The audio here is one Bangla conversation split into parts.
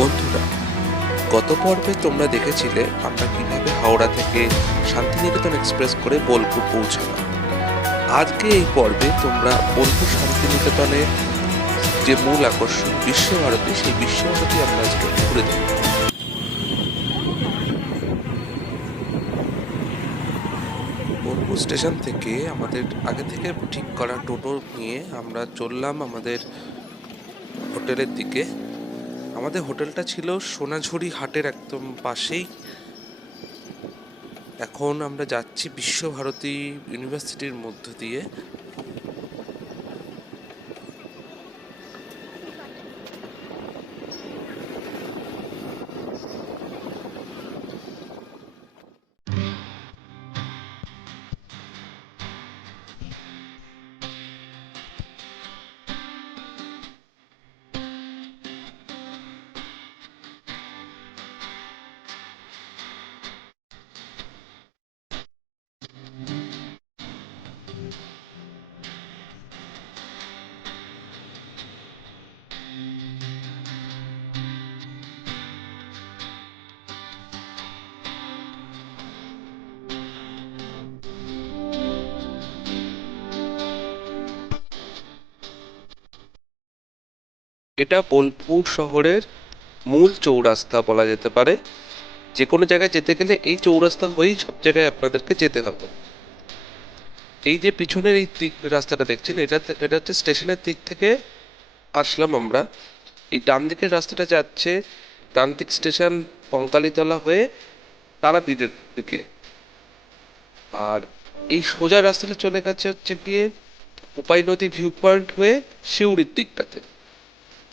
বন্ধুরা, গত পর্বে তোমরা দেখেছিলে আমরা কিভাবে হাওড়া থেকে শান্তিনিকেতন এক্সপ্রেস করে বোলপুর পৌঁছালাম। আজকে এই পর্বে তোমরা বোলপুর শান্তিনিকেতনের যে মূল আকর্ষণ বিশ্বভারতী, সেই বিশ্বভারতী আমরা আজকে ঘুরে দেখব। বোলপুর স্টেশন থেকে আমাদের আগে থেকে ঠিক করা টোটো নিয়ে আমরা চললাম আমাদের হোটেলের দিকে। আমাদের হোটেলটা ছিল সোনাঝুরি হাটের একদম পাশেই। এখন আমরা যাচ্ছি বিশ্বভারতী ইউনিভার্সিটির মধ্য দিয়ে। এটা বোলপুর শহরের মূল চৌরাস্তা বলা যেতে পারে। যে কোনো জায়গায় যেতে গেলে এই চৌরাস্তা হয়েই সব জায়গায় আপনাদেরকে যেতে হবে। এই যে পিছনের এই রাস্তাটা দেখছেন, এটা হচ্ছে স্টেশনের দিক থেকে আসলাম আমরা। এই ডান দিকের রাস্তাটা যাচ্ছে প্রান্তিক স্টেশন কঙ্কালীতলা হয়ে তারাপীঠের দিকে। আর এই সোজা রাস্তাটা চলে গেছে হচ্ছে গিয়ে কোপাই নদী ভিউ পয়েন্ট হয়ে সিউড়ির দিকটাতে।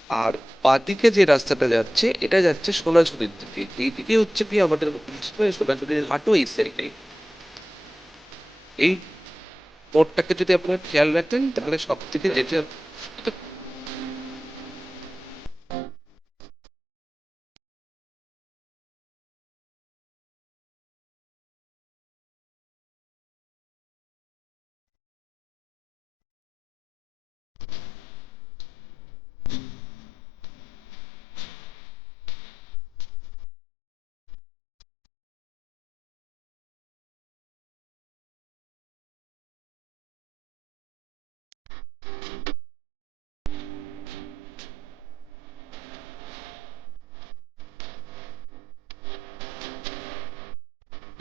আর বাঁদিকে যে রাস্তাটা যাচ্ছে, এটা যাচ্ছে সোনাঝুরির দিকে। এইদিকে হচ্ছে কি আমাদের সোনাঝুরির হাটও এই সাইডে। এই মোড়টাকে যদি আপনারা খেয়াল রাখেন তাহলে সব থেকে যেটা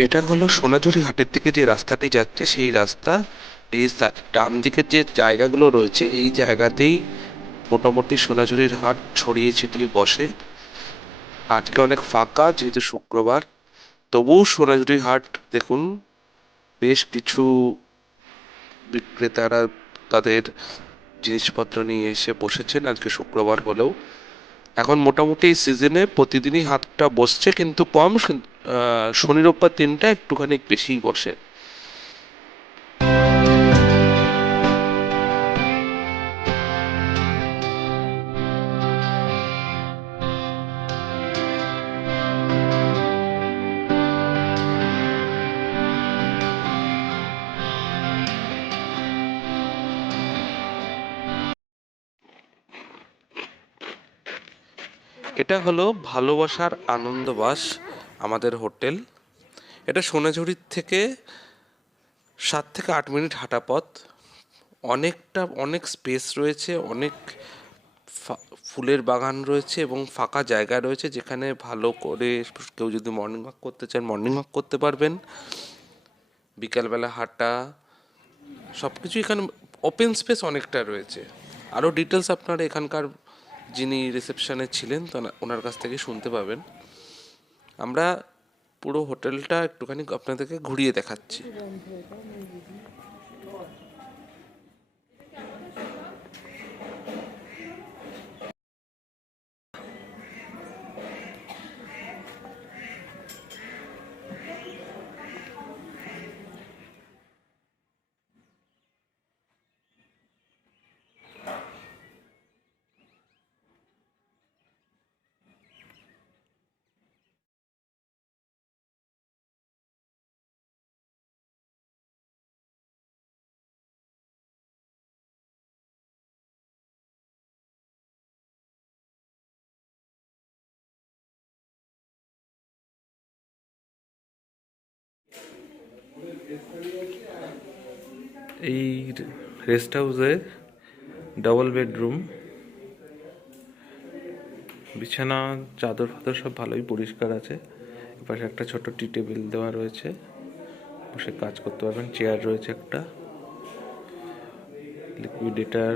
এটা হলো সোনাঝুরি হাটের দিকে যে রাস্তাটি যাচ্ছে সেই রাস্তা। এই ডান দিকের যে জায়গাগুলো রয়েছে এই জায়গাতেই মোটামুটি সোনাঝুরির হাট ছড়িয়ে ছিটিয়ে বসে। আজকে অনেক ফাঁকা যেহেতু শুক্রবার, তবুও সোনাঝুরি হাট দেখুন বেশ কিছু বিক্রেতারা তাদের জিনিসপত্র নিয়ে এসে বসেছেন আজকে শুক্রবার হলেও। এখন মোটামুটি এই সিজনে প্রতিদিনই হাটটা বসছে, কিন্তু কম। শনি রোববার দিনটা একটুখানি বেশিই বসে। এটা হলো ভালোবাসার আনন্দবাস, আমাদের হোটেল। এটা সোনাঝুরির থেকে 7 থেকে 8 মিনিট হাঁটা পথ। অনেক স্পেস রয়েছে, অনেক ফুলের বাগান রয়েছে এবং ফাঁকা জায়গা রয়েছে, যেখানে ভালো করে কেউ যদি মর্নিং ওয়াক করতে চান মর্নিং ওয়াক করতে পারবেন। বিকালবেলা হাঁটা সব কিছু এখানে ওপেন স্পেস অনেকটা রয়েছে। আরও ডিটেলস আপনারা এখানকার যিনি রিসেপশনে ছিলেন ওনার কাছ থেকে শুনতে পাবেন। আমরা পুরো হোটেলটা একটুখানি আপনাদেরকে ঘুরিয়ে দেখাচ্ছি। এই রেস্ট হাউসে ডাবল বেডরুম, বিছানা চাদর ফাদর সব ভালোই পরিষ্কার আছে। এপাশে একটা ছোট টি টেবিল দেওয়া রয়েছে, বসে কাজ করতে পারবেন। চেয়ার রয়েছে একটা, লিকুইডেটার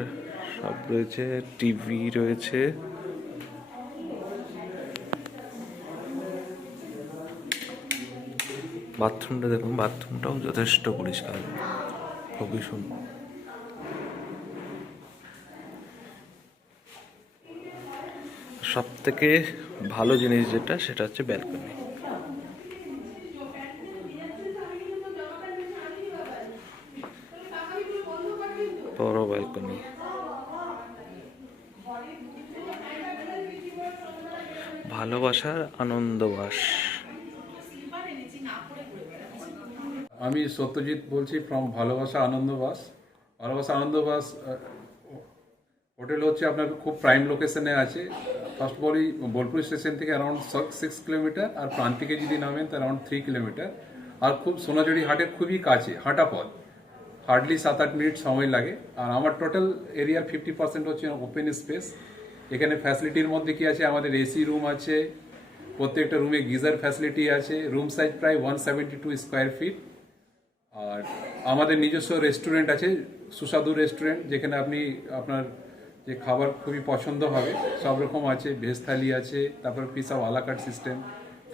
সব রয়েছে, টিভি রয়েছে। বাথরুমটা দেখুন, বাথরুমটাও যথেষ্ট পরিষ্কার, খুবই সুন্দর। সব থেকে ভালো জিনিস যেটা, সেটা হচ্ছে ব্যালকনি। বড় ব্যালকনি। ভালোবাসার আনন্দবাস। আমি সত্যজিৎ বলছি ফ্রম ভালোবাসা আনন্দবাস। ভালোবাসা আনন্দবাস হোটেল হচ্ছে আপনার খুব প্রাইম লোকেশনে আছে। ফার্স্ট বলি বোলপুর স্টেশন থেকে অ্যারাউন্ড 6 কিলোমিটার, আর প্রান্তিকে যদি নামেন তো অ্যারাউন্ড 3 কিলোমিটার। আর খুব সোনাঝুরি হাটের খুবই কাছে, হাঁটা পথ, হার্ডলি 7-8 মিনিট সময় লাগে। আর আমার টোটাল এরিয়ার 50% হচ্ছে ওপেন স্পেস। এখানে ফ্যাসিলিটির মধ্যে কি আছে, আমাদের এসি রুম আছে, প্রত্যেকটা রুমে গিজার ফ্যাসিলিটি আছে। রুম সাইজ প্রায় 172 স্কোয়ার ফিট। আর আমাদের নিজস্ব রেস্টুরেন্ট আছে, সুস্বাদু রেস্টুরেন্ট, যেখানে আপনি আপনার যে খাবার খুবই পছন্দ হবে সব রকম আছে। ভেজ থালি আছে, তারপর ফিস অফ a la carte system,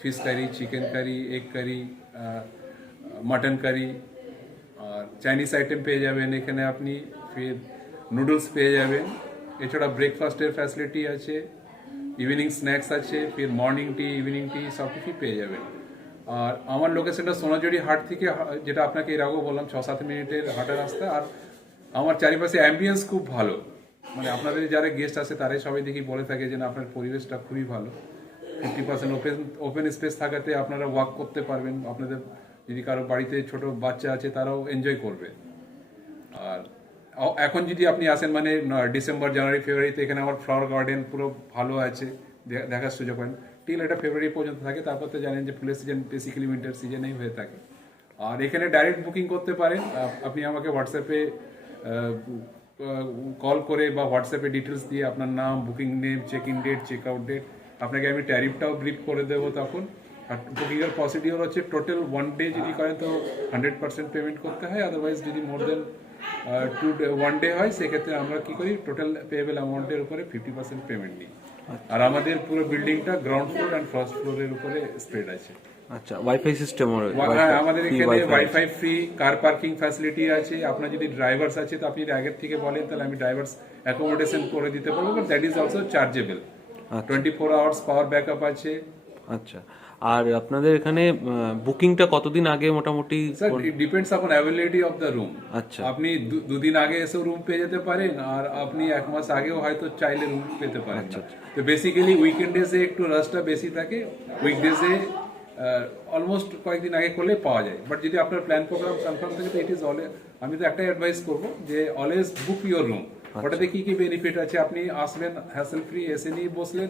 fish curry, chicken curry, egg curry, mutton curry, আর চাইনিজ আইটেম পেয়ে যাবেন এখানে আপনি, ফির নুডলস পেয়ে যাবেন। এছাড়া ব্রেকফাস্টের ফ্যাসিলিটি আছে, ইভিনিং স্ন্যাক্স আছে, ফির মর্নিং টি, ইভিনিং টি সব কিছুই পেয়ে যাবেন। আর আমার লোকেশনটা সোনাঝুরি হাট থেকে, যেটা আপনাকে এর আগেও বললাম, 6-7 মিনিটের হাঁটা রাস্তা। আর আমার চারিপাশে অ্যাম্বিয়েন্স খুব ভালো, মানে আপনাদের যারা গেস্ট আছে তারাই সবাই দেখি বলে থাকে যে না, আপনার পরিবেশটা খুবই ভালো। 50% ওপেন স্পেস থাকাতে আপনারা ওয়াক করতে পারবেন। আপনাদের যদি কারো বাড়িতে ছোট বাচ্চা আছে তারাও এনজয় করবে। আর এখন যদি আপনি আসেন মানে ডিসেম্বর, জানুয়ারি, ফেব্রুয়ারিতে, এখানে আমার ফ্লাওয়ার গার্ডেন পুরো ভালো আছে, দেখার সুযোগ পান। টিল এটা ফেব্রুয়ারি পর্যন্ত থাকে, তারপর তো জানেন যে ফুলের সিজন বেসিক্যালি উইন্টার সিজনেই হয়ে থাকে। আর এখানে ডাইরেক্ট বুকিং করতে পারেন। আপনি আমাকে হোয়াটসঅ্যাপে কল করে বা হোয়াটসঅ্যাপে ডিটেলস দিয়ে আপনার নাম, booking name, check in date, check out date, আপনাকে আমি ট্যারিফটাও ব্রিফ করে দেবো তখন। আর বুকিংয়ের প্রসিডিওর হচ্ছে টোটাল 1 ডে যদি করেন তো 100% পেমেন্ট করতে হয়। আদারওয়াইজ যদি মোর দেন 1 ডে হয়, সেক্ষেত্রে আমরা কি করি, টোটাল পেয়েবল অ্যামাউন্টের উপরে 50% পেমেন্ট নিই। আর আমাদের পুরো বিল্ডিংটা গ্রাউন্ড ফ্লোর অ্যান্ড ফার্স্ট ফ্লোরের উপরে স্প্রেড আছে। আচ্ছা, ওয়াইফাই সিস্টেম? আমাদের এখানে wifi free, car parking facility আছে। আপনার যদি ড্রাইভার্স আছে তো আপনি আগের থেকে বলেন, তাহলে আমি ড্রাইভার্স অ্যাকোমোডেশন করে দিতে পারবো, but that is also chargeable. 24 hours power backup আছে। আচ্ছা, আর আপনাদের এখানে বুকিংটা কতদিন আগে মোটামুটি? Sir, it depends upon availability of the room. আচ্ছা, আপনি দুদিন আগে এসে রুম পেয়ে যেতে পারেন, আর আপনি 1 মাস আগেও হয়তো চাইলে রুম পেতে পারেন। আচ্ছা। তো বেসিক্যালি উইকেন্ডেজে একটু রাশটা বেশি থাকে, উইকডেজে অলমোস্ট কয়েকদিন আগে করলে পাওয়া যায়। বাট যদি আপনার প্ল্যান প্রোগ্রাম কনফার্ম থাকে তো ইট ইজ অলওয়েজ, আমি তো একটাই অ্যাডভাইস করবো যে অলওয়েজ বুক ইউর রুম। ওটাতে কি কি বেনিফিট আছে, আপনি আসবেন হ্যাসেল ফ্রি, এসে নিয়ে বসলেন,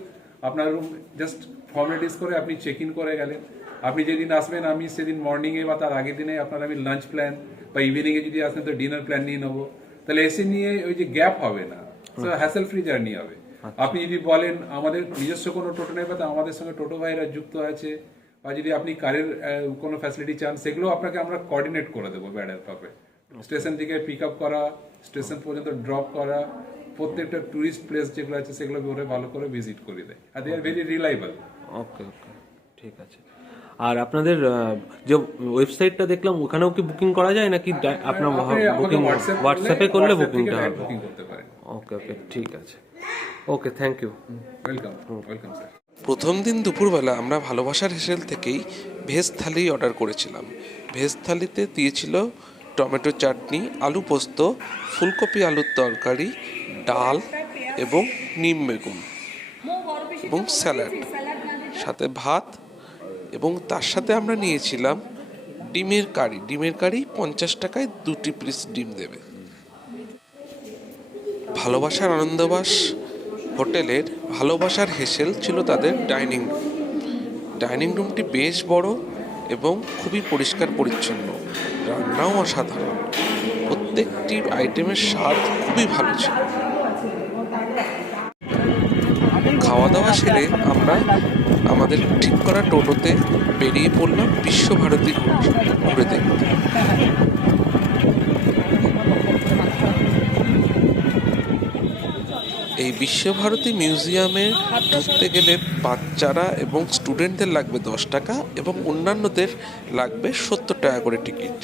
আপনার রুম জাস্ট ফর্মালিটিস করে আপনি চেক ইন করে গেলেন। আপনি যেদিন আসবেন, আমি সেদিন মর্নিংয়ে বা তার আগের দিনে আপনার আমি লাঞ্চ প্ল্যান, বা ইভিনিংয়ে যদি আসেন তো ডিনার প্ল্যান নিয়ে নেবো। তাহলে এসে নিয়ে ওই যে গ্যাপ হবে না, হ্যাসেল ফ্রি জার্নি হবে। আপনি যদি বলেন আমাদের নিজস্ব কোনো টোটো নেই, বা আমাদের সঙ্গে টোটো ভাইরা যুক্ত আছে, বা যদি আপনি কারের কোনো ফ্যাসিলিটি চান, সেগুলো আপনাকে আমরা কোঅর্ডিনেট করে দেবো ব্যাডার পাবে। স্টেশন থেকে পিক আপ করা, স্টেশন পর্যন্ত ড্রপ করা, প্রত্যেকটা টুরিস্ট প্লেস যেগুলো আছে সেগুলো ওরা ভালো করে ভিজিট করে দেয়। আর দে আর ভেরি রিলায়েবল। ওকে, ঠিক আছে। আর আপনাদের যে ওয়েবসাইটটা দেখলাম, ওখানেও কি বুকিং করা যায় নাকি আপনার বুকিং হোয়াটসঅ্যাপে করলে বুকিংটা হবে? বুকিং করতে পারেন। ওকে, ঠিক আছে। ওকে, থ্যাংক ইউ। Welcome sir. প্রথম দিন দুপুরবেলা আমরা ভালোবাসার হেসেল থেকেই ভেজ থালি অর্ডার করেছিলাম। ভেজ থালিতে দিয়েছিল টমেটো চাটনি, আলু পোস্ত, ফুলকপি আলুর তরকারি, ডাল এবং নিম বেগুন এবং স্যালাড, সাথে ভাত, এবং তার সাথে আমরা নিয়েছিলাম ডিমের কারি। 50 টাকায় 2টি পিস ডিম দেবে। ভালোবাসার আনন্দবাস হোটেলের ভালোবাসার হেসেল ছিল তাদের ডাইনিং রুম। ডাইনিং রুমটি বেশ বড় এবং খুবই পরিষ্কার পরিচ্ছন্ন, রান্নাও অসাধারণ, প্রত্যেকটি আইটেমের স্বাদ খুবই ভালো ছিল। খাওয়া দাওয়া সেরে আমরা আমাদের ঠিক করা টোটোতে বেরিয়ে পড়লাম বিশ্বভারতী ঘুরে দেখতে। এই বিশ্বভারতী মিউজিয়ামে ঢুকতে গেলে বাচ্চারা এবং স্টুডেন্টদের লাগবে 10 টাকা এবং অন্যান্যদের লাগবে 70 টাকা করে টিকিট।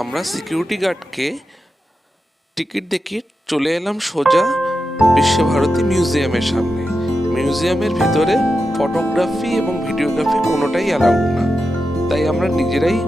আমরা সিকিউরিটি গার্ডকে টিকিট দেখিয়ে চলে এলাম সোজা বিশ্বভারতী মিউজিয়ামের সামনে। মিউজিয়ামের ভিতরে ফটোগ্রাফি এবং ভিডিওগ্রাফি কোনোটাই অ্যালাউড না, তাই আমরা নিজেরাই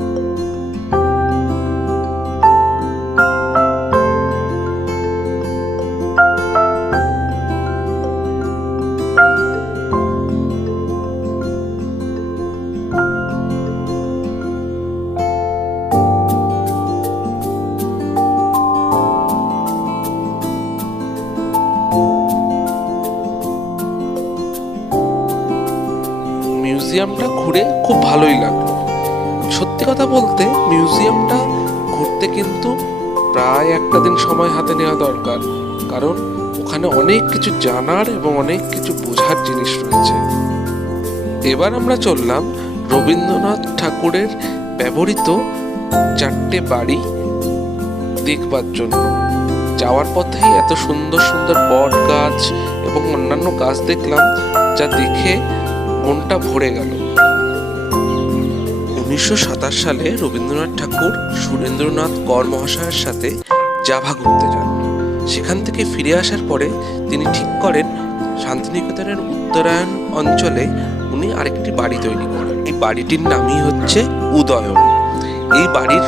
মিউজিয়ামটা ঘুরে খুব ভালোই লাগলো। সত্যি কথা বলতে মিউজিয়ামটা ঘুরতে কিন্তু প্রায় একটা দিন সময় হাতে নেওয়া দরকার, কারণ ওখানে অনেক কিছু জানার এবং অনেক কিছু বোঝার জিনিস রয়েছে। এবার আমরা চললাম রবীন্দ্রনাথ ঠাকুরের ব্যবহৃত 4টে বাড়ি দেখবার জন্য। যাওয়ার পথেই এত সুন্দর সুন্দর বট গাছ এবং অন্যান্য গাছ দেখলাম, যা দেখে মনটা ভরে গেল। 1927 সালে রবীন্দ্রনাথ ঠাকুর সুরেন্দ্রনাথ কর মহাশয়ের সাথে জাভা ঘুরতে যান। সেখান থেকে ফিরে আসার পরে তিনি ঠিক করেন শান্তিনিকেতনের উত্তরায়ণ অঞ্চলে উনি আরেকটি বাড়ি তৈরি করেন। এই বাড়িটির নামই হচ্ছে উদয়ন। এই বাড়ির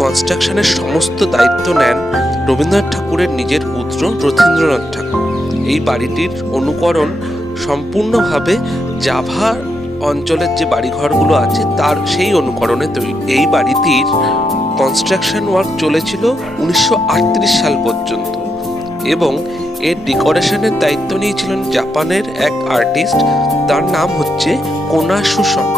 কনস্ট্রাকশনের সমস্ত দায়িত্ব নেন রবীন্দ্রনাথ ঠাকুরের নিজের পুত্র রথীন্দ্রনাথ ঠাকুর। এই বাড়িটির অনুকরণ সম্পূর্ণভাবে জাভা অঞ্চলের যে বাড়িঘরগুলো আছে তার সেই অনুকরণে তৈরি। এই বাড়িটির কনস্ট্রাকশন ওয়ার্ক চলেছিল 1938 সাল পর্যন্ত এবং এর ডেকোরেশনের দায়িত্ব নিয়েছিলেন জাপানের এক আর্টিস্ট, তার নাম হচ্ছে কোনা সুসন।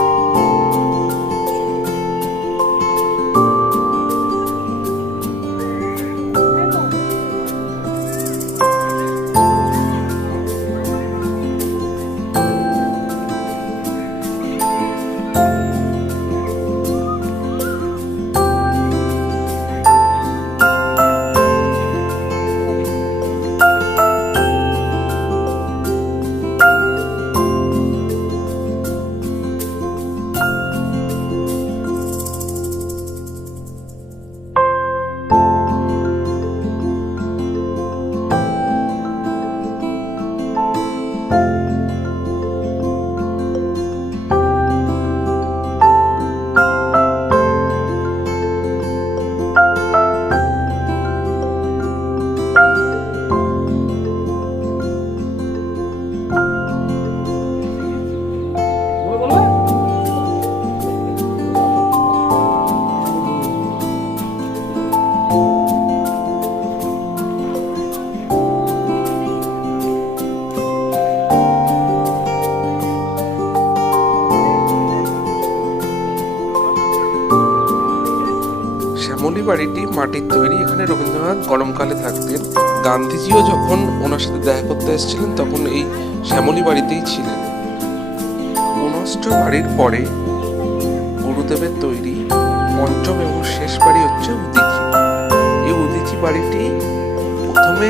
শ্যামলী বাড়িটি মাটির তৈরি। এখানে রবীন্দ্রনাথ গরমকালে থাকতেন। গান্ধীজিও যখন ওনার সাথে দেখা করতে এসেছিলেন তখন এই শ্যামলী বাড়িতেই ছিলেন। পুনশ্চ বাড়ির পরে গুরুদেবের তৈরি পঞ্চম এবং শেষ বাড়ি হচ্ছে উদিচি। এই উদিচি বাড়িটি প্রথমে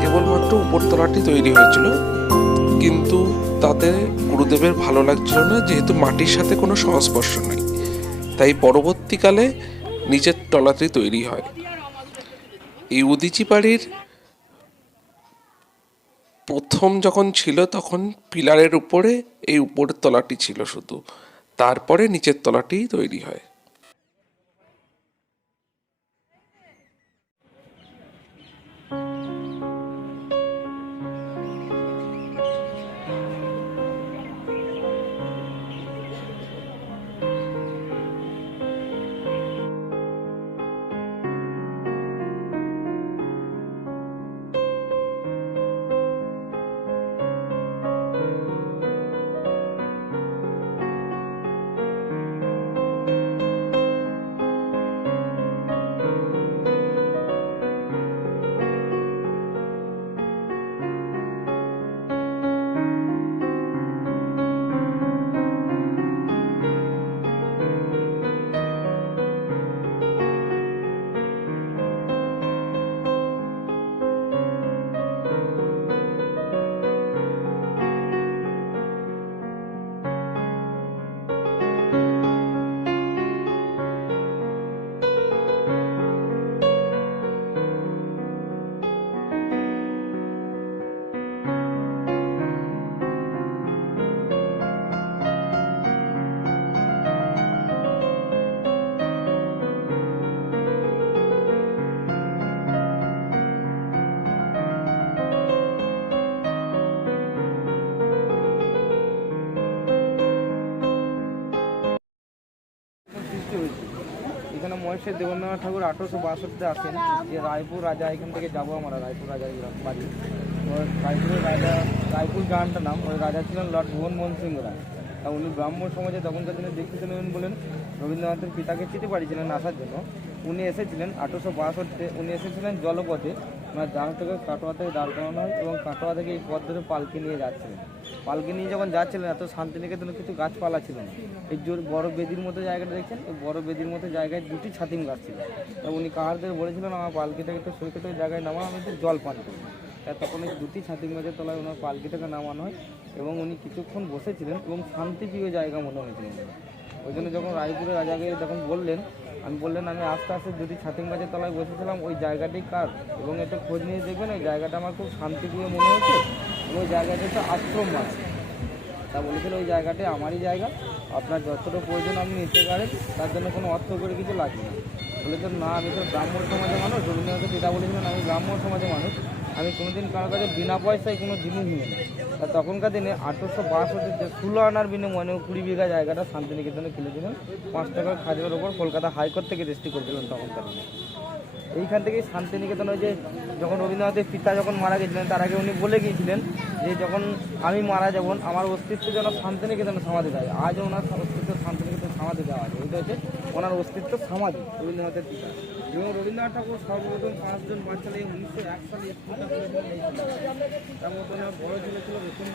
কেবলমাত্র উপরতলাটি তৈরি হয়েছিল, কিন্তু তাতে গুরুদেবের ভালো লাগছিল না, যেহেতু মাটির সাথে কোনো সংস্পর্শ নেই, তাই পরবর্তীকালে নিচের তলাটি তৈরি হয়। এই উদিচি বাড়ির প্রথম যখন ছিল তখন পিলারের উপরে এই উপরের তলাটি ছিল শুধু, তারপরে নিচের তলাটি তৈরি হয়। মহেশের দেবেন্দ্রনাথ ঠাকুর 1862 আসেন, যে রায়পুর রাজা, এখান থেকে যাবো আমরা রায়পুর রাজার বাড়ি। রায়পুরের রাজা, রায়পুর গ্রামটার নাম, ওই রাজা ছিলেন লর্ড ভুবন সিংহ রায়। তা উনি ব্রাহ্ম সমাজে তখনকার দিনে দেখতেছিলেন বলেন রবীন্দ্রনাথের পিতাকে চিঠি পাঠিয়েছিলেন আসার জন্য। উনি এসেছিলেন 1862, উনি এসেছিলেন জলপথে, ওনার জাহাজ থেকে কাটোয়া থেকে দাঁড় করানো হয় এবং কাটোয়া থেকে এই পথ ধরে পালকি নিয়ে যাচ্ছিলেন। পালকি নিয়ে যখন যাচ্ছিলেন এত শান্তিনিকেতনে কিছু গাছপালা ছিল না। এই জোর বড় বেদির মতো জায়গাটা দেখছেন, এই বড় বেদির মতো জায়গায় 2টি ছাতিম গাছ ছিল। তা উনি কাহারদের বলেছিলেন আমার পালকিটাকে একটু সৈকতের জায়গায় নামা, আমি একটু জল পান করি। তা তখন এই 2টি ছাতিম গাছের তলায় ওনার পালকিটাকে নামানো হয় এবং উনি কিছুক্ষণ বসেছিলেন এবং শান্তিপ্রিয় জায়গা মনে হয়েছিল। ওই জন্য যখন রায়পুরের রাজাকে যখন বললেন, বললেন আমি আস্তে আস্তে 2টি ছাতিম গাছের তলায় বসেছিলাম, ওই জায়গাটি কার এবং একটু খোঁজ নিয়ে দেখবেন, ওই জায়গাটা আমার খুব শান্তিপ্রিয় মনে হয়েছে এবং ওই জায়গাটা হচ্ছে আশ্রম মাছ। তা বলেছিল ওই জায়গাটি আমারই জায়গা, আপনার যতটা প্রয়োজন আপনি নিতে পারেন, তার জন্য কোনো অর্থ করে কিছু লাগবে না। বলেছেন না আমি তো ব্রাহ্মণ সমাজের মানুষ, রবীন্দ্রনাথের পিতা বলেছিলেন আমি ব্রাহ্মণ সমাজের মানুষ, আমি কোনোদিন কারোর কাছে বিনা পয়সায় কোনো জিনিস নিয়ে নিই। তা তখনকার দিনে 1862 16 আনার বিনিময়ে 20 বিঘা জায়গাটা শান্তিনিকেতনে কিনেছিলেন 5 টাকার খাজনার ওপর, কলকাতা হাইকোর্ট থেকে রেজিস্ট্রি করেছিলেন তখনকার দিনে। এইখান থেকেই শান্তিনিকেতন, ওই যে যখন রবীন্দ্রনাথের পিতা যখন মারা গেছিলেন তার আগে উনি বলে গিয়েছিলেন যে যখন আমি মারা যাব আমার অস্তিত্ব যেন শান্তিনিকেতনে সমাধি দেয়। আজও ওনার অস্তিত্ব শান্তিনিকেতন সমাধি দেওয়া আছে, ওইটা হচ্ছে ওনার অস্তিত্ব সমাধি রবীন্দ্রনাথের পিতা। এবং রবীন্দ্রনাথ ঠাকুর সর্বপ্রথম 5 জন বাচ্চা নিয়ে 1901 সালে স্কুলটা করেছিলেন এই ছেলে। তার মধ্যে ওনার বড় ছেলে ছিল রতন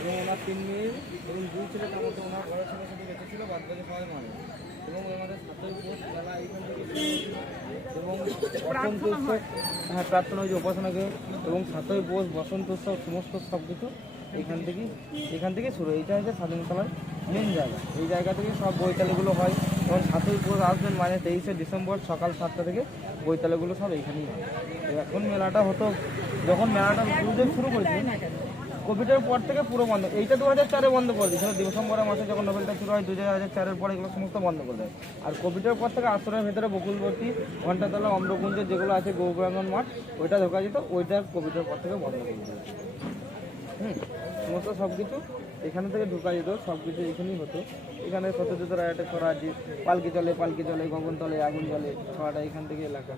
এবং ওনার 3 মেয়ে এবং 2 ছেলে, তার মধ্যে ওনার বড় ছেলে সাথে বেঁচে ছিল, বাদ বাকি সবাই মানে। এবং আমাদের 7ই পৌষ মেলা এইখান থেকে এবং বসন্ত উৎসব, হ্যাঁ প্রার্থনা হয়েছে উপাসনাকে, এবং 7ই পৌষ বসন্ত উৎসব সমস্ত সব কিছু এখান থেকে শুরু। এইটা হচ্ছে স্বাধীনতলার মেন জায়গা। এই জায়গা থেকে সব বইতালিগুলো হয় এবং 7ই পৌষ আসবেন মানে 23শে ডিসেম্বর সকাল 7টা থেকে বইতালিগুলো সব এইখানেই হয়। এখন মেলাটা হতো, যখন মেলাটা শুরু করেছিলেন কোভিডের পর থেকে পুরো বন্ধ। এইটা 2004-এ বন্ধ করে দিয়েছিল, ডিসেম্বরের মাসে যখন নোবেলটা শুরু হয় 2004-এর পরে এগুলো সমস্ত বন্ধ করে দেয়। আর কোভিডের পর থেকে আশ্রমের ভেতরে বকুলবর্তী, ঘণ্টাতলা, অম্রকুঞ্জ যেগুলো আছে, গৌরাঙ্গন মাঠ, ওইটা ঢোকা যেত, ওইটা কোভিডের পর থেকে বন্ধ করে দিয়েছে। সমস্ত সব কিছু এখান থেকে ঢোকা যেত, সব কিছু এখানেই হতো। এখানে সত্যজিৎ রায়টা ছড়া আছে, পালকি চলে, গগন তলে, আগুন জলে, ছড়াটা এখান থেকে এলাকা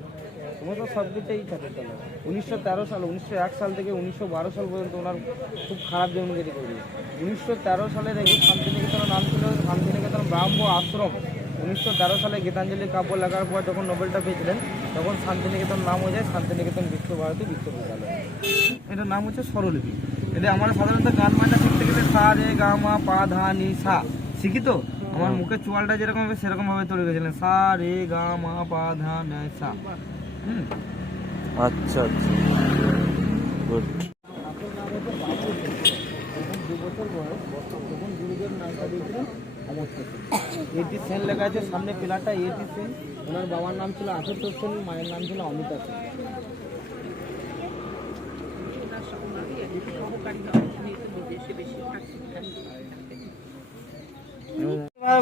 সমস্ত সব কিছু এই ছাদের তলে। 1913 সাল, 1901 সাল থেকে 1912 সাল পর্যন্ত ওনার খুব খারাপ জীবনগতি করে। 1913 সালের এই শান্তিনিকেতনের নাম ছিল শান্তিনিকেতন ব্রাহ্ম আশ্রম। 1913 সালে গীতাঞ্জলি কাব্য লেখার পর যখন নোবেলটা পেয়েছিলেন তখন শান্তিনিকেতন নাম হয়ে যায় শান্তিনিকেতন বিশ্বভারতী বিশ্ববিদ্যালয়। এটার নাম হচ্ছে স্বরলিপি। এটা আমরা সাধারণত গান মানটা শিখতে গেলে সা রে গা মা পা ধা নি সা শিখি, তো আমার মুখের চোয়ালটা যেরকম হবে সেরকম ভাবে তৈরি করেছিলেন, সা রে গা মা পা ধা নি সা। আচ্ছা আচ্ছা, গুড। 2 বছর বয়স তখন গুরুদেব নামটা দিয়েছিলেন অমর সেন। 80 সেন লেখা আছে সামনে পিলারটা, 80 সেন। ওনার বাবার নাম ছিল আশুতোষ সেন, মায়ের নাম ছিল অমিতা সেন।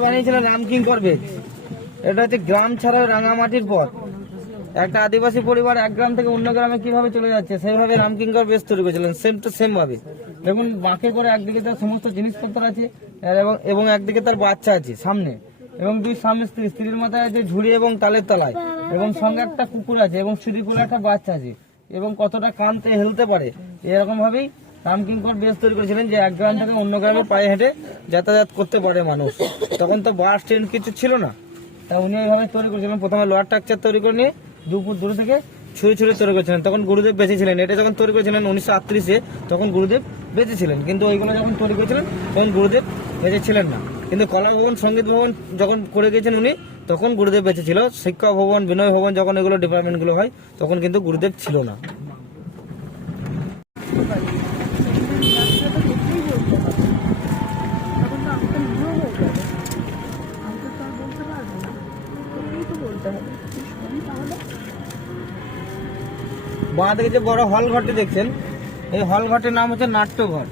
বানিয়েছিলেন রামকিঙ্কর বেদ। এটা হচ্ছে গ্রাম ছাড়াও রাঙামাটির পর একটা আদিবাসী পরিবার এক গ্রাম থেকে অন্য গ্রামে কিভাবে চলে যাচ্ছে সেইভাবে রামকিঙ্কর বেশ তৈরি করেছিলেন, সেম টু সেম ভাবে। দেখুন বাঁকে করে একদিকে তার সমস্ত জিনিসপত্র আছে এবং একদিকে তার বাচ্চা আছে সামনে, এবং 2 স্বামী স্ত্রী, স্ত্রীর মাথায় আছে ঝুড়ি এবং তালের তলায়, এবং সঙ্গে একটা কুকুর আছে এবং সিঁড়ি করে একটা বাচ্চা আছে, এবং কতটা কানতে হেলতে পারে এরকম ভাবেই রামকিঙ্কর বেশ তৈরি করেছিলেন যে এক গ্রাম থেকে অন্য গ্রামে পায়ে হেঁটে যাতায়াত করতে পারে মানুষ। তখন তো বাস ট্রেন কিছু ছিল না, তা উনি এইভাবে তৈরি করেছিলেন। প্রথমে লোহার স্ট্রাকচার তৈরি করে নিয়ে 2 ফুট দূরে থেকে ছুঁড়ে তৈরি করেছিলেন। তখন গুরুদেব বেঁচে ছিলেন। এটা যখন তৈরি করেছিলেন 1938-এ, তখন গুরুদেব বেঁচে ছিলেন, কিন্তু ওইগুলো যখন তৈরি করেছিলেন তখন গুরুদেব বেঁচে ছিলেন না। কিন্তু কলা ভবন, সঙ্গীত ভবন যখন করে গিয়েছেন উনি, তখন গুরুদেব বেঁচে ছিল। শিক্ষা ভবন, বিনয় ভবন যখন এগুলো ডিপার্টমেন্টগুলো হয় তখন কিন্তু গুরুদেব ছিল না। বাঁ দিকে যে বড় হল ঘরটি দেখছেন, এই হল ঘরটির নাম হচ্ছে নাট্যঘর।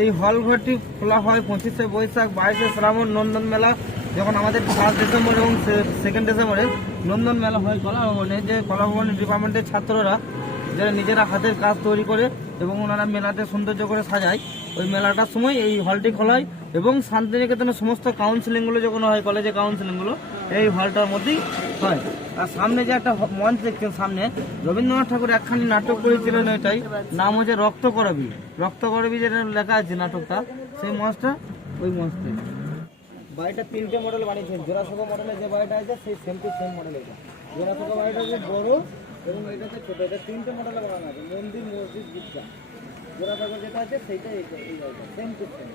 এই হল ঘরটি খোলা হয় 25শে বৈশাখ, 22শে শ্রাবণ, নন্দন মেলা যখন আমাদের 1 ডিসেম্বর এবং 2 ডিসেম্বরে নন্দন মেলা হয় কলা ভবনে। যে কলা ভবনের ডিপার্টমেন্টের ছাত্ররা যারা নিজেরা হাতের কাজ তৈরি করে এবং ওনারা মেলাতে সৌন্দর্য করে সাজায়, ওই মেলাটার সময় এই হলটি খোলা হয়। এবং শান্তিনিকেতনের সমস্ত কাউন্সিলিংগুলো যখন হয়, কলেজে কাউন্সিলিংগুলো, এই হলটার মধ্যেই হয়। আর সামনে যে একটা মঞ্চ দেখছেন, সামনে রবীন্দ্রনাথ ঠাকুর একখানি নাটক করেছিলেন, এটাই নাম হচ্ছে রক্ত করবী। রক্ত করবী যেটা লেখা আছে নাটকটা, সেই মঞ্চটা ওই মঞ্চটাই। বাড়িটা 3টে মডেল বানিয়েছেন। জোড়াসাঁকো মডেলের যে বাড়িটা আছে সেই সেম টু সেম মডেল এটা। জোড়াসাঁকো বাড়িটা যে বড় এবং এটাতে ছোট, এটা 3টে মডেলে বানানো আছে। মন্দির, মসজিদ, গির্জা। জোড়াসাঁকো যেটা আছে সেইটা এই বাড়িটা সেম টু সেম।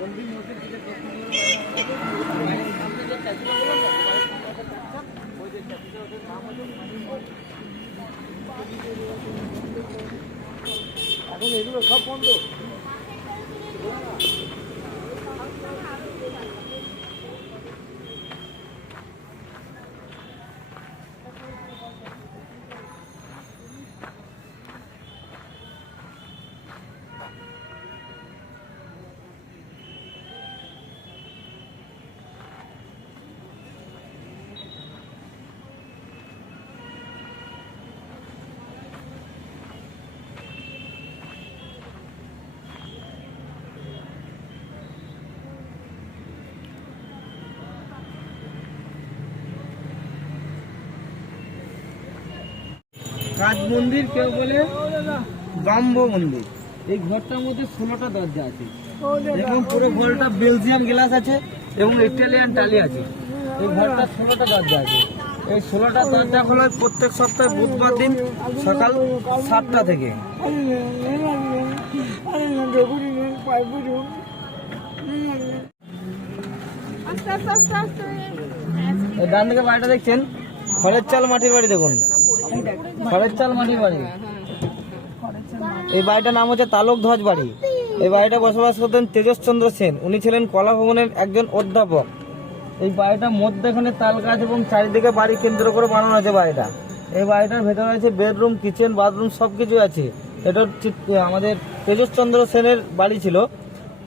মন্দির, মসজিদ, গির্জা সামনে যে ট্যাচুটা বললাম না, ওই যে ট্যাচুটা, ওদের নাম হচ্ছে এখন এগুলো সব বন্ধ। কাজ মন্দির, কেউ বলে ব্রহ্ম মন্দির। এই ঘরটার মধ্যে 16টা দরজা আছে এবং পুরো ঘরটা বেলজিয়াম গ্লাস আছে এবং ইটালিয়ান টালি আছে। এই ঘরটা 16টা দরজা আছে। এই 16টা দরজা খোলা হয় প্রত্যেক সপ্তাহে বুধবার দিন সকাল 7টা থেকে। এই ডান দিকে বাড়িটা দেখছেন, খড়ের চাল মাটির বাড়ি। দেখুন, খড়ের চাল মাটির বাড়ি। এই বাড়িটার নাম হচ্ছে তালক ধ্বজ বাড়ি। এই বাড়িটা বসবাস করতেন তেজসচন্দ্র সেন। উনি ছিলেন কলা ভবনের একজন অধ্যাপক। এই বাড়িটার মধ্যেখানে তাল গাছ এবং চারিদিকে বাড়ি কেন্দ্র করে বানানো আছে বাড়িটা। এই বাড়িটার ভেতরে আছে বেডরুম, কিচেন, বাথরুম সব কিছু আছে। এটা আমাদের তেজসচন্দ্র সেনের বাড়ি ছিল।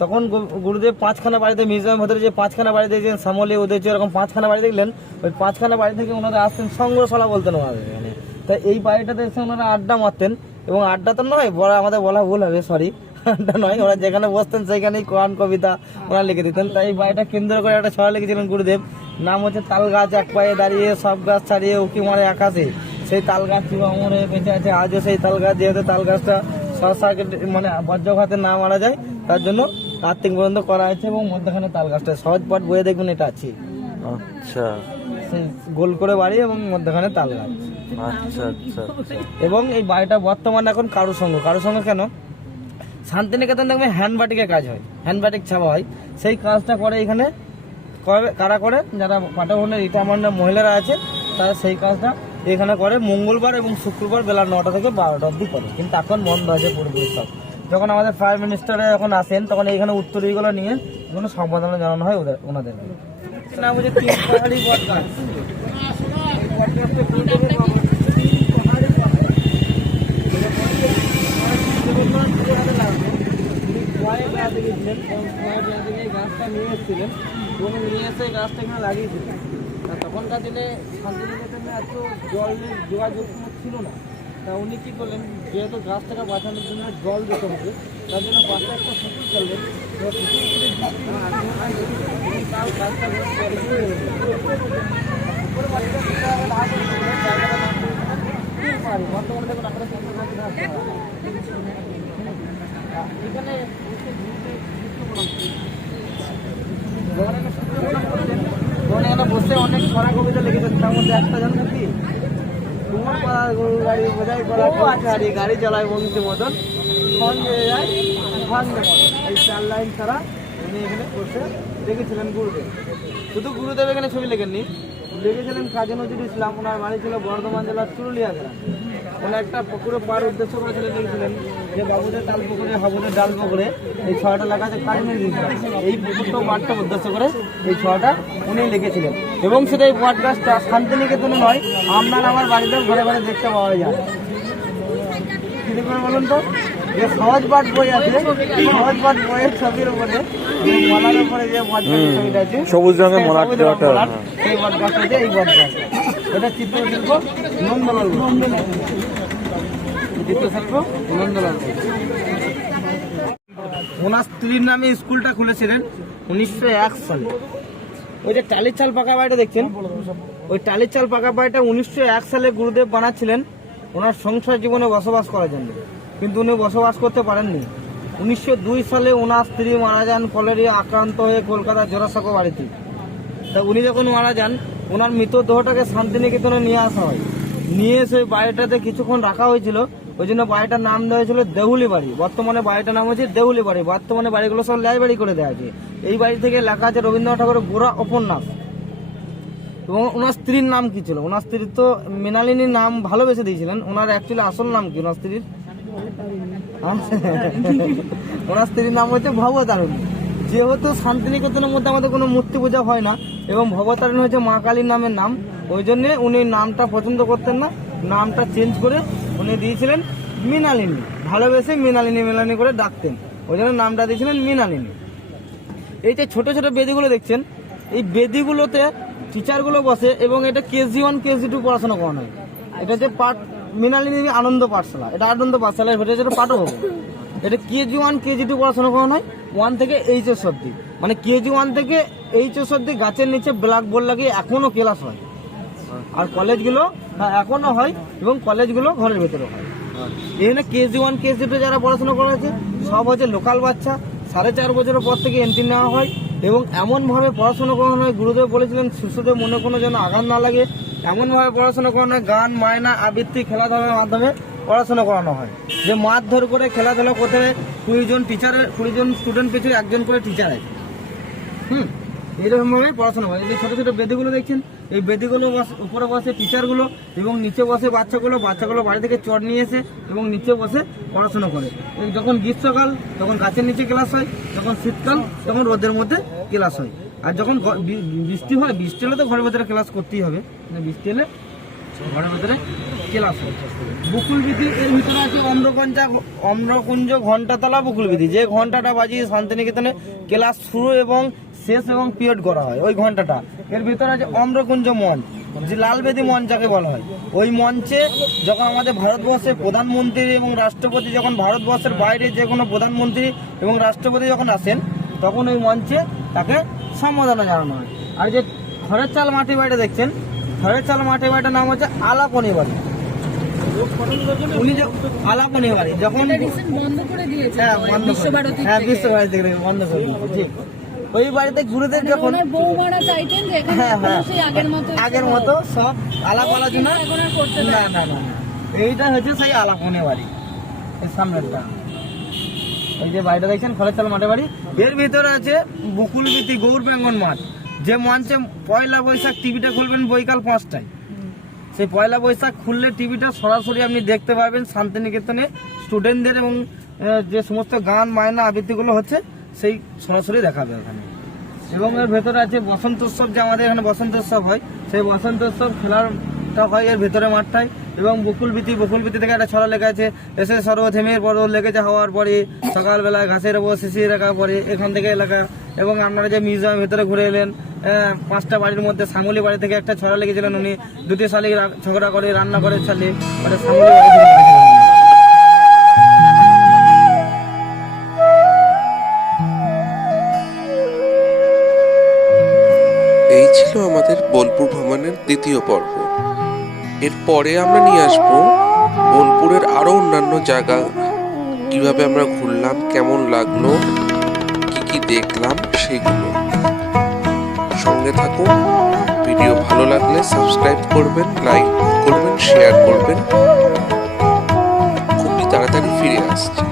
তখন গুরুদেব 5খানা বাড়িতে, মিউজিয়ামের ভেতরে যে 5খানা বাড়ি দেখছেন, শ্যামলী, উদয়চি, এরকম 5খানা বাড়ি দেখলেন। ওই 5খানা বাড়ি থেকে ওনারা আসতেন, সংগ্রহশালা বলতেন ওনাদের এখানে। তাই এই বাড়িটাতে এসে ওনারা আড্ডা মারতেন। এবং আড্ডা তো নয়, আমাদের বলা ভুল হবে, সরি, আড্ডা নয়, ওরা যেখানে বসতেন সেখানেই কোরআন কবিতা ওরা লিখে দিতেন। তাই এই বাড়িটা কেন্দ্র করে একটা ছড়া লিখেছিলেন গুরুদেব, নাম হচ্ছে তাল গাছ এক পায়ে দাঁড়িয়ে, সব গাছ ছাড়িয়ে উকি মারে আকাশে। সেই তাল গাছ ছিল অমর হয়ে বেঁচে আছে আজও সেই তাল গাছ। যেহেতু তাল গাছটা শর্ট সার্কিট মানে বজ্রঘাতে না মারা যায়, তার জন্য আর্থিক পর্যন্ত করা হয়েছে। এবং মধ্যখানে তাল গাছটা সহজ পাঠ বইয়ে দেখবেন এটা আছে। আচ্ছা, সেই গোল করে বাড়ি এবং মধ্যখানে তাল গাছ। আচ্ছা আচ্ছা আচ্ছা। এবং এই বাড়িটা বর্তমানে এখন কারুসঙ্গ কেন, শান্তিনিকেতন দেখবেন হ্যান্ডবাটিকের কাজ হয়, হ্যান্ডবাটিক ছাপা হয়। সেই কাজটা করে এখানে কারা করে, যারা পাটভবনের রিটায়ারমেন্টের মহিলারা আছে তারা সেই কাজটা এখানে করে। মঙ্গলবার এবং শুক্রবার বেলা 9টা থেকে 12টা অবধি করে, কিন্তু এখন বন্ধ আছে পুরোপুরি সব। যখন আমাদের প্রাইম মিনিস্টারে যখন আসেন, তখন এইখানে উত্তরীয়গুলো নিয়ে এগুলো সম্পাদনা জানানো হয় ওনাদের। নাম হচ্ছে 3 পাহাড়ি বটগাছ। গাছটা নিয়ে এসেছিলেন এবং নিয়ে এসে গাছটা এখানে লাগিয়েছিলেন। তখনকার দিনে শান্তিনিকেতনে এত জলের যোগাযোগ ছিল না। তা উনি কী করলেন, যেহেতু গাছটাকে বাঁচানোর জন্য জল দিতে হবে, তার জন্য পাশে একটা পুকুর করলেন। তার গাছটা বর্তমানে দেখুন এখানে এখানে বসে অনেক ছড়া কবিতা লিখেছেন। তার মধ্যে একটা জানেন কি, তোমার পাড়া গরু গাড়ি বোঝাই করা গাড়ি চালায় বন্ধু মতন সঙ্গে যায় সঙ্গে মতন। এই 4 লাইন ছাড়া উনি এখানে বসে লিখেছিলেন গুরুদেব। শুধু গুরুদেব এখানে ছবি লেখেননি, লিখেছিলেন কাজী নজরুল ইসলাম। ওনার বাড়ি ছিল বর্ধমান জেলার চুরুলিয়া গ্রাম। উনি একটা পুকুরে পার উদ্দেশ্য করে লিখেছিলেন যে বাবুদের তাল পুকুরে হাবুদের ডাল পুকুরে। এই ছড়াটা লেখা আছে কাজী নজরুল ইসলাম। এই পুকুরটা পাড়টা উদ্দেশ্য করে এই ছড়াটা উনি লিখেছিলেন। এবং সেটা এই পডকাস্টটা শান্তিনিকেতনে নয়, আপনার আমার বাড়িতেও ঘরে ঘরে দেখতে পাওয়া যায়। কি করে বলুন তো, যে সহজ পাঠ বই আছে, সহজ পাঠ বইয়ের ছবির উপরে মলার উপরে যে পডকাস্টের ছবিটা আছে, সবুজ রঙের মলার, এই পডকাস্ট আছে। এই পডকাস্ট এটা চিত্রশিল্প নন্দলাল, চিত্রশিল্প নন্দলাল। ওনার স্ত্রীর নামে স্কুলটা খুলেছিলেন 1901 সালে। ওই যে টালির চাল পাকা বাড়িটা দেখছেন, ওই টালির চাল পাকা বাড়িটা 1901 সালে গুরুদেব বানাচ্ছিলেন ওনার সংসার জীবনে বসবাস করার জন্য, কিন্তু উনি বসবাস করতে পারেননি। 1902 সালে ওনার স্ত্রী মারা যান কলেরিয়া আক্রান্ত হয়ে কলকাতার জোড়াসাঁকো বাড়িতে। তা উনি যখন মারা যান ওনার মৃতদেহটাকে শান্তিনিকেতনে নিয়ে আসা হয়, নিয়ে এসে বাড়িটাতে কিছুক্ষণ রাখা হয়েছিল, ওই জন্য বাড়িটার নাম দেওয়া হয়েছিল দেহুলি বাড়ি। বর্তমানে বাড়িটার নাম হচ্ছে দেহুলি বাড়ি। বর্তমানে বাড়িগুলো সব লাই বাড়ি করে দেওয়া আছে। এই বাড়ি থেকে লেখা আছে রবীন্দ্রনাথ ঠাকুরের গোড়া উপন্যাস। এবং ওনার স্ত্রীর নাম কি ছিল? ওনার স্ত্রীর তো মৃণালিনীর নাম ভালোবেসে দিয়েছিলেন। ওনার অ্যাকচুয়ালি আসল নাম কি ওনার স্ত্রীর? ওনার স্ত্রীর নাম হচ্ছে ভবতারিণী। যেহেতু শান্তিনিকেতনের মধ্যে আমাদের কোনো মূর্তি পূজা হয় না এবং ভবতারিণী হচ্ছে মা কালীর নামের নাম, ওই জন্যে উনি নামটা পছন্দ করতেন না, নামটা চেঞ্জ করে উনি দিয়েছিলেন মৃণালিনী। ভালোবেসে মৃণালিনী মৃণালিনী করে ডাকতেন, ওই জন্য নামটা দিয়েছিলেন মৃণালিনী। এই যে ছোট ছোট বেদিগুলো দেখছেন, এই বেদিগুলোতে টিচারগুলো বসে এবং এটা KG1 KG2 পড়াশোনা করানো হয়। এটা হচ্ছে মৃণালিনী আনন্দ পাঠশালা, এটা আনন্দ পাঠশালা, এটা হচ্ছে পাঠও হবে। এটা KG1 KG2 পড়াশোনা করানো হয় 1 থেকে HS অব্দি। মানে KG1 থেকে HS অব্দি গাছের নিচে ব্ল্যাকবোর্ড লাগিয়ে এখনো ক্লাস হয়। আর কলেজগুলো এখনো হয় এবং কলেজগুলো ঘরের ভেতরে হয়। এখানে KG1 KG2 যারা পড়াশোনা করা হয়েছে সব হচ্ছে লোকাল বাচ্চা। 4.5 বছরের পর থেকে এন্ট্রি নেওয়া হয় এবং এমনভাবে পড়াশোনা করানো হয়, গুরুদেব বলেছিলেন শিশুদের মনে কোনো যেন আঘাত না লাগে, এমনভাবে পড়াশোনা করানো হয়। গান, মায়না, আবৃত্তি, খেলাধুলার মাধ্যমে পড়াশোনা করানো হয়। যে মারধর করে খেলাধুলা করতে 20 জন স্টুডেন্ট পিছু 1 জন করে টিচার আছে। এইরকমভাবে পড়াশোনা হয়। এই যে ছোটো ছোটো বেদিগুলো দেখছেন, এই বেদিগুলো উপরে বসে টিচারগুলো এবং নিচে বসে বাচ্চাগুলো বাড়ি থেকে চট নিয়ে এসে এবং নিচে বসে পড়াশোনা করে। যখন গ্রীষ্মকাল তখন গাছের নিচে ক্লাস হয়, যখন শীতকাল তখন রোদের মধ্যে ক্লাস হয়। আর যখন বৃষ্টি হয়, বৃষ্টি হলে তো ঘরের ভেতরে ক্লাস করতেই হবে, বৃষ্টি হলে ঘরের ভেতরে ক্লাস হয়। বকুলবিধি এর ভিতরে আছে অম্রকুঞ্জ ঘণ্টাতলা বকুলবিধি, যে ঘণ্টাটা বাজিয়ে শান্তিনিকেতনে ক্লাস শুরু এবং শেষ এবং পিরিয়ড করা হয় ওই ঘণ্টাটা। এর ভিতরে আছে অম্রকুঞ্জ মঞ্চ, যে লালবেদি মঞ্চ যাকে বলা হয়। ওই মঞ্চে যখন আমাদের ভারতবর্ষের প্রধানমন্ত্রী এবং রাষ্ট্রপতি, যখন ভারতবর্ষের বাইরে যে কোনো প্রধানমন্ত্রী এবং রাষ্ট্রপতি যখন আসেন তখন ওই মঞ্চে তাকে সম্বোধনা জানানো হয়। আর যে খড়ের চাল মাটি বাড়িটা দেখছেন, খড়ের চাল মাটি বাড়িটার নাম হচ্ছে আলাপনি বাড়ি। উনি যে আলাপনি বাড়ি যখন বন্ধ করে দিয়েছে, বিশ্বভারতী থেকে বন্ধ করে দিয়েছে, ওই বাড়িতে গুরুদেব যখন বৌমারা চাইতেন যে এখানে সেই আগের মতো সব আলাপ আলোচনা এখন আর করতে না না না, এইটা হচ্ছে সেই আলাপনি বাড়ি। এর সামনেরটা এই যে বাড়িটা দেখছেন খড়ের চাল মাঠে বাড়ি। এর ভিতরে আছে বকুলবীথি গৌর প্রাঙ্গন মাঠ, যে মঞ্চে 1 বৈশাখ টিভিটা খুলবেন বৈকাল 5টায়। সেই 1 বৈশাখ খুললে টিভিটা সরাসরি আপনি দেখতে পারবেন শান্তিনিকেতনে স্টুডেন্টদের এবং যে সমস্ত গান, মায়না, আবৃত্তিগুলো হচ্ছে সেই সরাসরি দেখাবে ওখানে। এবং এর ভেতরে আছে বসন্ত উৎসব, যে আমাদের এখানে বসন্ত উৎসব হয়, সেই বসন্ত উৎসব খেলাটা হয় এর ভেতরে মাঠটায়। এবং বকুলবীথি থেকে একটা ছড়া লেখা আছে, এসে সর্বথেমের পর লেগেছে হওয়ার পরে সকালবেলায় ঘাসের ওপর শিশির রাখা পরে, এখান থেকে এলাকা। এবং আপনারা যে মিউজিয়ামের ভেতরে ঘুরে এলেন, 5টা বাড়ির মধ্যে সাঙ্গুলি বাড়ি থেকে একটা ছড়া লিখেছিলেন, উনি 2টি শালিক ঝগড়া করে রান্না করে ছালে, মানে সাঙ্গুলি বাড়ি থেকে লিখেছিলেন। এই ছিল আমাদের বোলপুর ভ্রমণের 2য় পর্ব। এরপরে আমরা নিয়ে আসবো বোলপুরের আরো অন্যান্য জায়গা, কিভাবে আমরা ঘুরলাম, কেমন লাগলো, কি কি দেখলাম সেগুলো। সঙ্গে থাকুন। ভিডিও ভালো লাগলে সাবস্ক্রাইব করবেন, লাইক করবেন, শেয়ার করবেন। খুবই তাড়াতাড়ি ফিরে আসছি।